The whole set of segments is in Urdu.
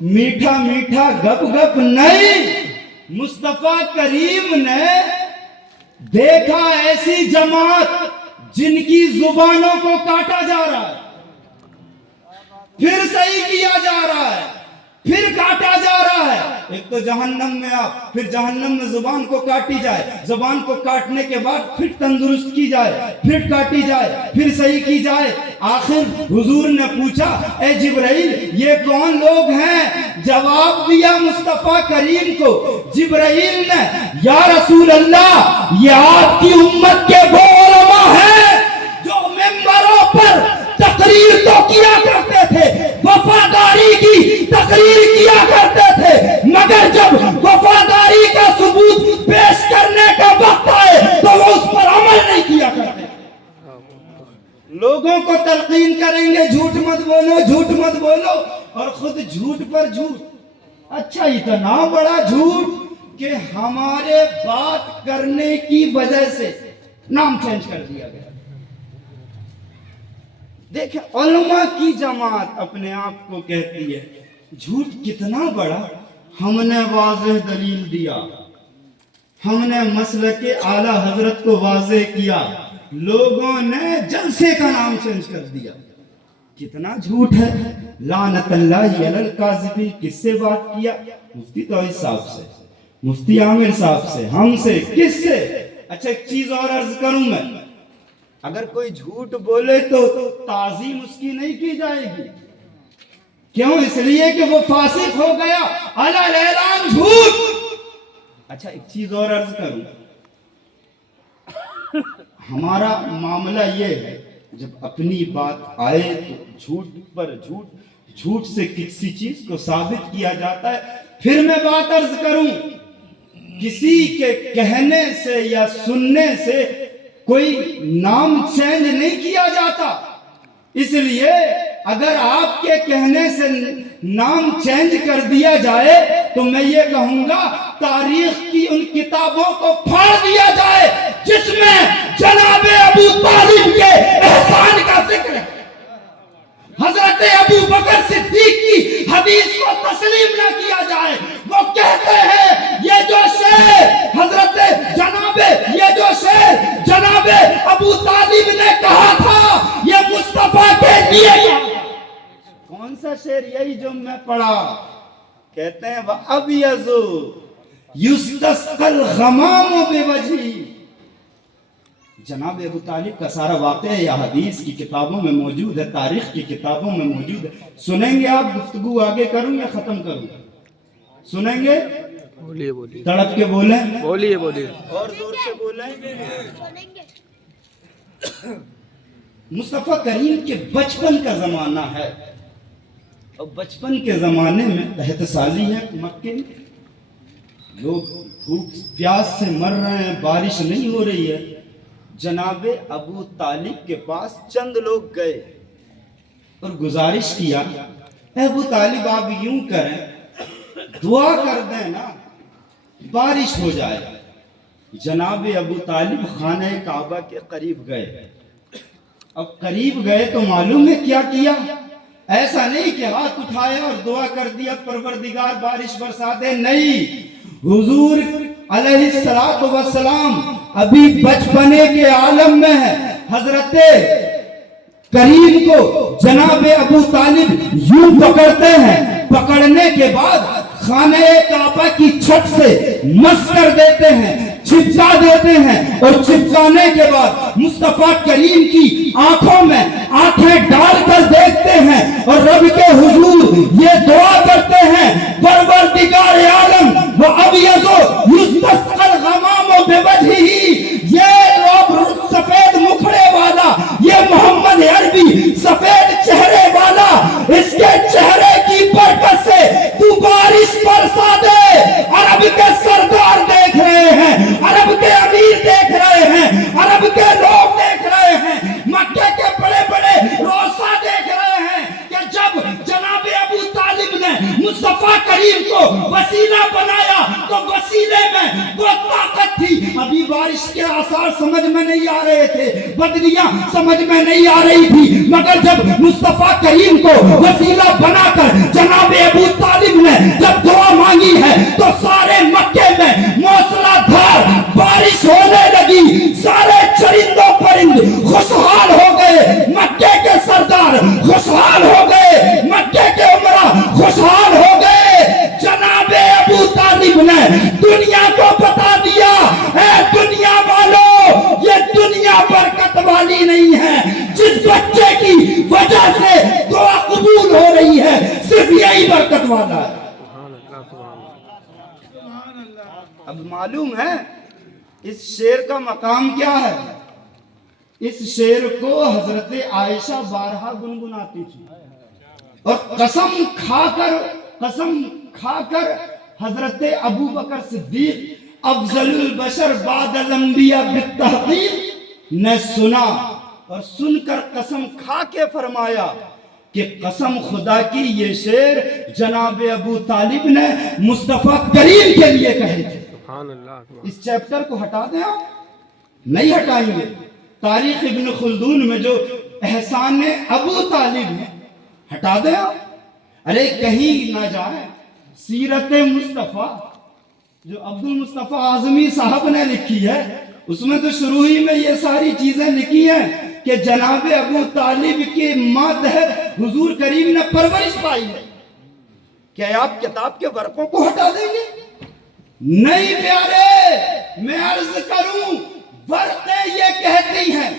میٹھا میٹھا گپ گپ نہیں. مصطفیٰ کریم نے دیکھا ایسی جماعت جن کی زبانوں کو کاٹا جا رہا ہے, پھر صحیح کیا جا رہا ہے, پھر کاٹا جا رہا ہے. ایک تو جہنم میں آپ, پھر جہنم میں زبان کو کاٹی جائے, زبان کو کاٹنے کے بعد پھر تندرست کی جائے, پھر کاٹی جائے, پھر صحیح کی جائے. آخر حضور نے پوچھا اے جبرائیل یہ کون لوگ ہیں؟ جواب دیا مصطفیٰ کریم کو جبرائیل نے, یا رسول اللہ یہ آپ کی امت کے وہ علماء ہیں جو ممبروں پر تقریر تو کیا کرتے تھے, وفاداری کی تقریر کیا کرتے تھے, مگر جب وفاداری کا ثبوت پیش کرنے کا وقت آئے تو وہ اس پر عمل نہیں کیا کرتے. لوگوں کو تلقین کریں گے جھوٹ مت بولو, جھوٹ مت بولو, اور خود جھوٹ پر جھوٹ. اچھا اتنا بڑا جھوٹ کہ ہمارے بات کرنے کی وجہ سے نام چینج کر دیا گیا. دیکھیں علماء کی جماعت اپنے آپ کو کہتی ہے. جھوٹ کتنا بڑا. ہم نے واضح دلیل دیا, ہم نے مسلک اعلی حضرت کو واضح کیا, لوگوں نے جلسے کا نام چینج کر دیا. کتنا جھوٹ ہے. لعنت اللہ علی الکاذبین. کس سے بات کیا؟ مفتی توحید صاحب سے, مفتی عامر صاحب سے, ہم سے, کس سے؟ اچھا ایک چیز اور عرض کروں میں, اگر کوئی جھوٹ بولے تو تعظیم اس کی نہیں کی جائے گی. کیوں؟ اس لیے کہ وہ فاسق ہو گیا, علی اعلان جھوٹ. اچھا ایک چیز اور عرض کروں, ہمارا معاملہ یہ ہے جب اپنی بات آئے تو جھوٹ پر جھوٹ, جھوٹ سے کسی چیز کو ثابت کیا جاتا ہے. پھر میں بات عرض کروں, کسی کے کہنے سے یا سننے سے کوئی نام چینج نہیں کیا جاتا. اس لیے اگر آپ کے کہنے سے نام چینج کر دیا جائے تو میں یہ کہوں گا تاریخ کی ان کتابوں کو پھاڑ دیا جائے جس میں جناب ابو طالب کے احسان کا ذکر ہے. حضرت ابو بکر صدیق کی حدیث کو تسلیم نہ کیا جائے. وہ کہتے ہیں یہ جو شعر حضرت جناب ابو طالب نے کہا تھا یہ مصطفیٰ کے لیے. کون سا شعر؟ یہی جو میں پڑھا. کہتے ہیں وَأَبْيَضُ يُسْتَسْقَى الْغَمَامُ بِوَجْهِهِ. جناب ابو طالب کا سارا واقعہ یا حدیث کی کتابوں میں موجود ہے, تاریخ کی کتابوں میں موجود ہے. سنیں گے آپ؟ گفتگو آگے کروں یا ختم کروں؟ سنیں گے؟ بولیے بولیے, تڑپ کے بولیں, بولیے بولیے, اور زور سے بولیں. مصطفیٰ کریم کے بچپن کا زمانہ ہے, اور بچپن کے زمانے میں قحط سالی ہے مکے میں, لوگ بھوک پیاس سے مر رہے ہیں, بارش نہیں ہو رہی ہے. جناب ابو طالب کے پاس چند لوگ گئے اور گزارش کیا اے ابو طالب آپ یوں کریں, دعا کر دیں نا, بارش ہو جائے. جناب ابو طالب خانہ کعبہ کے قریب گئے. اب قریب گئے تو معلوم ہے کیا کیا؟ ایسا نہیں کہ ہاتھ اٹھایا اور دعا کر دیا پروردگار بارش برسا دے, نہیں. حضور علیہ السلام ابھی بچپنے کے عالم میں ہے. حضرت کریم کو جناب ابو طالب یوں پکڑتے ہیں, پکڑنے کے بعد خانہ کعبہ کی چھت سے مس کر دیتے ہیں, چپکا دیتے ہیں, اور چپکانے کے بعد مصطفیٰ کریم کی آنکھوں میں آنکھیں ڈال کر دیکھتے ہیں اور رب کے حضور یہ دعا کرتے ہیں پروردگار عالم وَأَبْيَضُ يُسْتَسْقَى الْغَمَامُ بِوَجْهِهِ. یہ رب سفید مکھڑے والا, یہ محمد عربی سفید چہرے والا, اس کے چہرے کی برکت سے تو بارش برسا دے. عرب کے سردار دیکھ رہے ہیں, عرب کے امیر دیکھ رہے ہیں, عرب کے لوگ دیکھ رہے ہیں, مکہ کے بڑے بڑے روسا دیکھ رہے ہیں کہ جب جناب ابو طالب نے کریم کو وسیلہ بنایا تو وسیلے میں وہ طاقت تھی. ابھی بارش کے آثار سمجھ میں نہیں آ رہے تھے, بدلیاں سمجھ میں نہیں آ رہی تھی, مگر جب مصطفیٰ کریم کو وسیلہ بنا کر جناب ابو طالب نے جب دعا مانگی ہے تو سارے مکے میں موسلا دھار بارش ہونے لگی. سارے چرندوں پرند خوشحال ہو گئے, مکے کے سردار خوشحال ہو گئے, مکے کے عمرہ خوشحال ہو گئے. جناب ابو طالب نے دنیا کو بتا دیا, اے دنیا والوں, یہ دنیا برکت والی نہیں ہے. جس بچے کی وجہ سے دعا قبول ہو رہی ہے صرف یہی برکت والا ہے. اب معلوم ہے اس شعر کا مقام کیا ہے. اس شعر کو حضرت عائشہ بارہا گنگناتی تھی اور قسم کھا کر حضرت ابو بکر صدیق افضل البشر بعد الانبیاء بالتحقیق نے سنا اور سن کر قسم کھا کے فرمایا کہ قسم خدا کی یہ شعر جناب ابو طالب نے مصطفیٰ کریم کے لیے کہے تھے. اس چیپٹر کو ہٹا دیں, آپ نہیں ہٹائیں گے. تاریخ ابن خلدون میں جو احسان ابو طالب ہے ہٹا دیں آپ. ارے کہیں نہ جائیں. سیرت مصطفیٰ جو عبد المصطفیٰ اعظمی صاحب نے لکھی ہے اس میں تو شروع ہی میں یہ ساری چیزیں لکھی ہیں کہ جناب ابو طالب کی مادہ حضور کریم نے پرورش پائی ہے. کیا آپ کتاب کے ورقوں کو ہٹا دیں گے؟ نہیں پیارے, میں عرض کروں ورقیں یہ کہتے ہیں,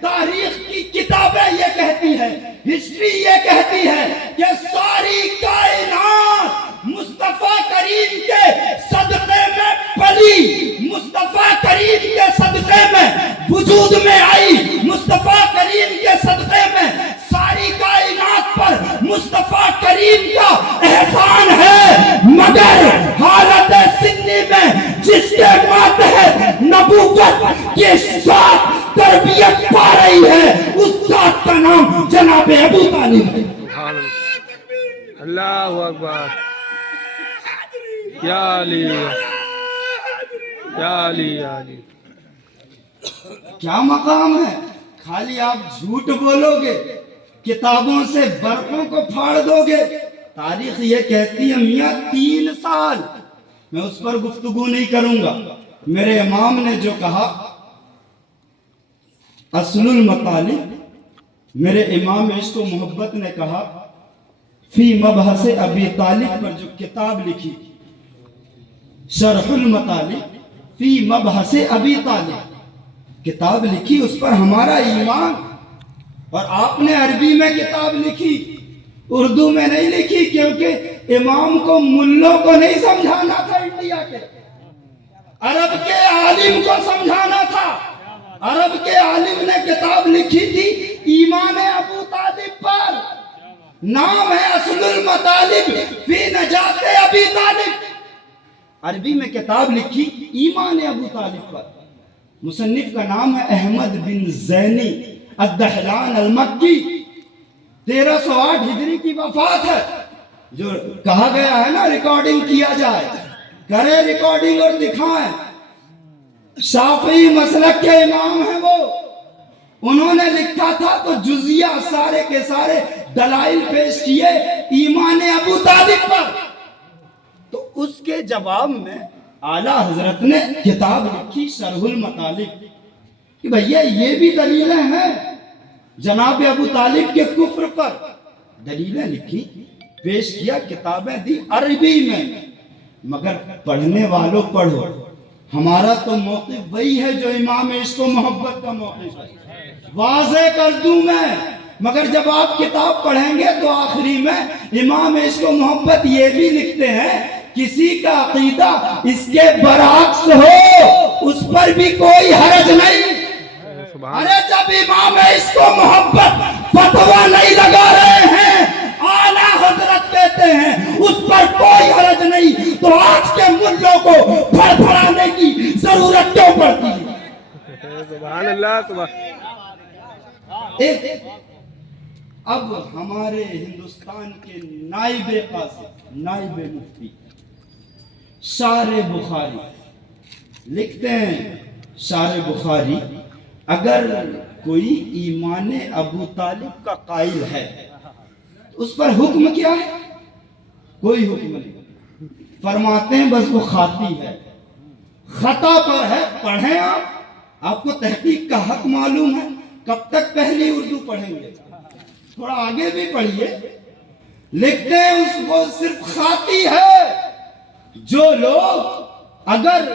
تاریخ کی کتابیں یہ کہتی ہیں, ہسٹری یہ کہتی ہے کہ ساری کائنات مصطفیٰ کریم کے صدقے میں پلی, مصطفیٰ کریم کے صدقے میں وجود میں آئی, مصطفیٰ کریم کے صدقے میں ساری کائنات پر مصطفیٰ کریم کا احسان ہے. مگر حالت سنی میں جس کے ماتحت نبوت کے ساتھ تربیت پا رہی ہے اس ذات کا نام جناب ابو طالب ہے. اللہ اکبر. یا علی یا علی یا علی. کیا مقام ہے. خالی آپ جھوٹ بولو گے, کتابوں سے برقوں کو پھاڑ دو گے. تاریخ یہ کہتی ہے میاں 3 سال میں اس پر گفتگو نہیں کروں گا. میرے امام نے جو کہا اصل المطالب, میرے امام عشق و محبت نے کہا فی مبحث ابی طالب پر جو کتاب لکھی شرح المطالب فی مبحث ابی طالب کتاب لکھی, اس پر ہمارا ایمان. اور آپ نے عربی میں کتاب لکھی, اردو میں نہیں لکھی, کیونکہ امام کو ملوں کو نہیں سمجھانا تھا, انڈیا کے عرب کے عالم کو سمجھانا تھا. عرب کے عالم نے کتاب لکھی تھی ایمان ابو طالب پر, نام ہے اصل المطالب فی نجات ابی طالب. عربی میں کتاب لکھی ایمان ابو طالب پر. مصنف کا نام ہے احمد بن زینی الدہلان المکی. 1308 ہجری کی وفات ہے. جو کہا گیا ہے نا ریکارڈنگ کیا جائے, کرے ریکارڈنگ اور دکھائیں. شافعی مسلک کے امام ہیں وہ, انہوں نے لکھا تھا تو جزیہ سارے کے سارے دلائل پیش کیے ایمان ابو طالب پر. تو اس کے جواب میں اعلیٰ حضرت نے کتاب لکھی شرح المطالب کہ بھئیہ یہ بھی دلیلیں ہیں جناب ابو طالب کے کفر پر. دلیلیں لکھی, پیش کیا, کتابیں دی عربی میں. مگر پڑھنے والوں پڑھو, ہمارا تو موقف وہی ہے جو امام عشق و محبت کا موقف ہے. واضح کر دوں میں, مگر جب آپ کتاب پڑھیں گے تو آخری میں امام عشق و محبت یہ بھی لکھتے ہیں کسی کا عقیدہ اس کے برعکس ہو اس پر بھی کوئی حرج نہیں. ارے جب امام عشق و محبت فتویٰ نہیں لگا رہے ہیں, اعلیٰ حضرت کہتے ہیں اس پر کوئی حرج نہیں, تو آج کے ملوں کو پھڑ پھڑانے کی ضرورت کیوں پڑتی ہے؟ سبحان اللہ. اب ہمارے ہندوستان کے نائب قاضی، نائب مفتی شار بخاری لکھتے ہیں، شار بخاری اگر کوئی ایمان ابو طالب کا قائل ہے اس پر حکم کیا ہے؟ کوئی حکم نہیں، فرماتے ہیں بس وہ خاطی ہے، خطا پر ہے، پڑھیں آپ کو تحقیق کا حق معلوم ہے، کب تک پہلی اردو پڑھیں گے؟ تھوڑا آگے بھی پڑھیے، لکھتے ہیں اس کو صرف خاطی ہے۔ جو لوگ اگر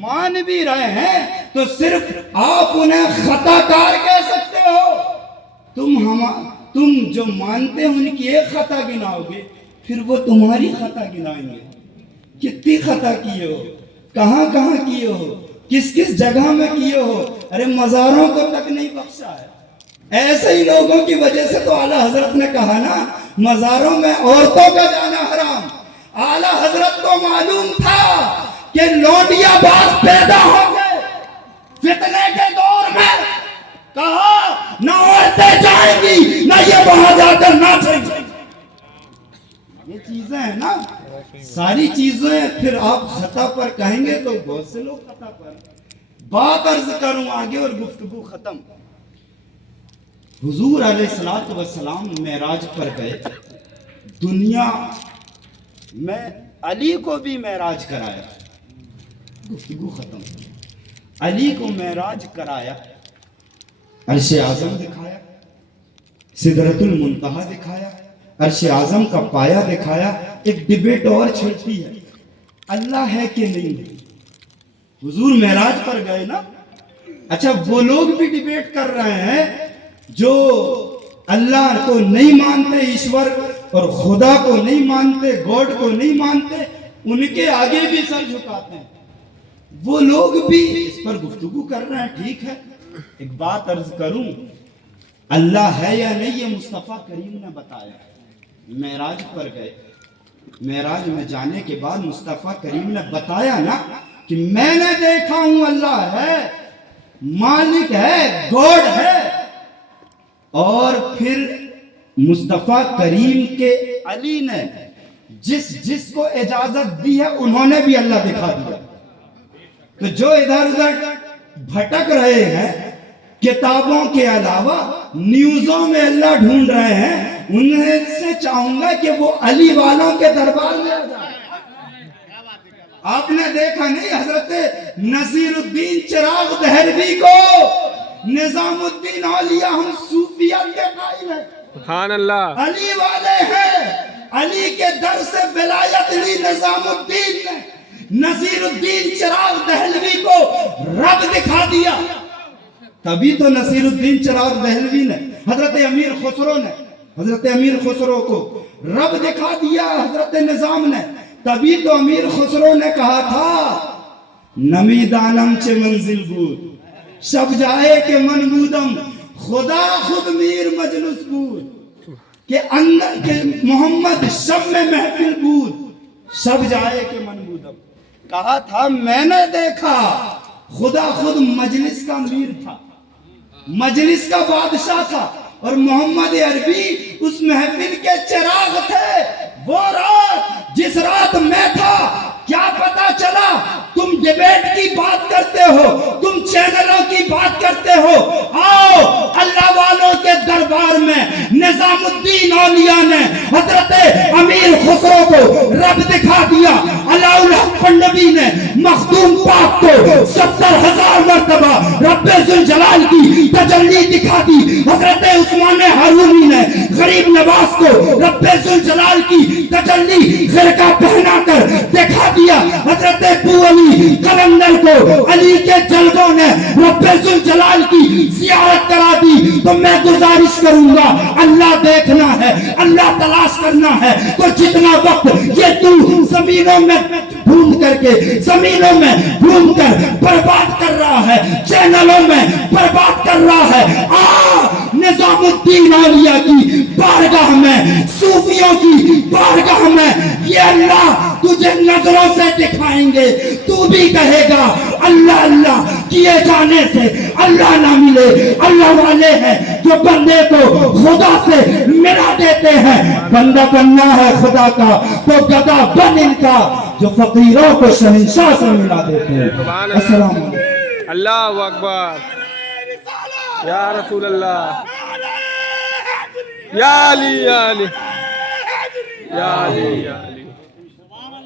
مان بھی رہے ہیں تو صرف آپ انہیں خطا کار کہہ سکتے ہو، تم جو مانتے ہیں ان کی ایک خطا گناؤ گے، پھر وہ تمہاری خطا گنائیں گے، کتنی خطا کیے ہو، کہاں کہاں کیے ہو، کس کس جگہ میں کیے ہو، ارے مزاروں کو تک نہیں بخشا ہے۔ ایسے ہی لوگوں کی وجہ سے تو اعلیٰ حضرت نے کہا نا مزاروں میں عورتوں کا جانا حرام۔ اعلیٰ حضرت کو معلوم تھا کہ لوٹیا باز پیدا ہوں گے فتنے کے دور میں، کہا نہ عورتیں جائیں گی نہ یہ وہاں جا کر ناچیں گے۔ یہ چیزیں ہیں نا، ساری چیزیں پھر آپ خطا پر کہیں گے تو بہت سے لوگ خطا پر۔ بات عرض کروں آگے اور گفتگو ختم۔ حضور علیہ السلام معراج پر گئے، دنیا میں علی کو بھی معراج کرایا، گفتگو ختم۔ علی کو معراج کرایا، عرش اعظم دکھایا، سدرۃ المنتہا دکھایا، عرش اعظم کا پایا دکھایا۔ ایک ڈبیٹ اور چھڑتی ہے، اللہ ہے کہ نہیں ہے؟ حضور معراج پر گئے نا، اچھا وہ لوگ بھی ڈبیٹ کر رہے ہیں جو اللہ کو نہیں مانتے، ایشور اور خدا کو نہیں مانتے، گاڈ کو نہیں مانتے، ان کے آگے بھی سر جھکاتے ہیں۔ وہ لوگ بھی اس پر گفتگو کر رہے ہیں، ٹھیک ہے۔ ایک بات عرض کروں، اللہ ہے یا نہیں یہ مصطفیٰ کریم نے بتایا۔ معراج پر گئے، معراج میں جانے کے بعد مصطفیٰ کریم نے بتایا نا کہ میں نے دیکھا ہوں اللہ ہے، مالک ہے، گاڈ ہے۔ اور پھر مصطفیٰ کریم کے علی نے جس کو اجازت دی ہے انہوں نے بھی اللہ دکھا دیا۔ تو جو ادھر ادھر بھٹک رہے ہیں کتابوں کے علاوہ نیوزوں میں اللہ ڈھونڈ رہے ہیں، انہیں سے چاہوں گا کہ وہ علی والوں کے دربار میں آ جائیں۔ آپ نے دیکھا نہیں حضرت نصیر الدین چراغ دہلوی کو نظام الدین اولیاء ہم صوفیت کے قائل ہیں، سبحان اللہ، علی والے ہیں، علی کے در سے ولایت لی نظام الدین نے، نصیر الدین چراغ دہلوی کو رب دکھا دیا۔ تبھی تو نصیر الدین چراغ دہلوی نے حضرت امیر خسرو کو رب دکھا دیا حضرت نظام نے۔ تبھی تو امیر خسرو نے کہا تھا نمی دانم چه منزل بود شب جائے کہ من بودم خدا خود میر مجلس بود، کہ محمد شب میں محفل بود شب جائے کہ من بودم۔ کہا تھا میں نے دیکھا خدا خود مجلس کا میر تھا، مجلس کا بادشاہ تھا، اور محمد عربی اس محفل کے چراغ تھے۔ وہ رات جس رات میں تھا، کیا پتا چلا تم ڈیبیٹ کی بات کرتے ہو، تم چینلوں کی بات کرتے ہو۔ آؤ اللہ والوں کے دربار میں نظام الدین اولیاء نے حضرت امیر خسرو کو رب دکھا دیا۔ علاء الحق پنڈوی نے مخدوم پاک کو 70,000 مرتبہ رب ذوالجلال کی تجلی دکھا دی۔ حضرت عثمان ہارونی نے غریب نواز کو رب ذوالجلال کی تجلی خرقہ پہنا کر دکھا دیا۔ حضرت ابو علی قلندر کو علی کے جلووں نے رب ذوالجلال کی زیارت کرا دی۔ تو میں گزارش کروں گا، اللہ دیکھنا ہے، اللہ تلاش کرنا ہے، تو جتنا وقت یہ تو زمینوں میں ڈھونڈ کر کے، زمینوں میں ڈھونڈ کر برباد کر رہا ہے، چینلوں میں برباد کر رہا ہے، نظام الدین اولیاء کی بارگاہ میں، صوفیوں کی بارگاہ میں یہ اللہ تجھے نظروں سے دکھائیں گے، تو بھی کہے گا اللہ اللہ۔ کیے جانے سے اللہ نہ ملے. اللہ والے ہیں جو بندے کو خدا سے ملا دیتے ہیں. بندہ بننا ہے خدا کا تو گدا بن ان کا جو فقیروں کو شہنشاہ سے ملا دیتے ہیں. السلام علیکم. اللہ اکبر. یا رسول اللہ. یا علی یا علی یا علی یا علی.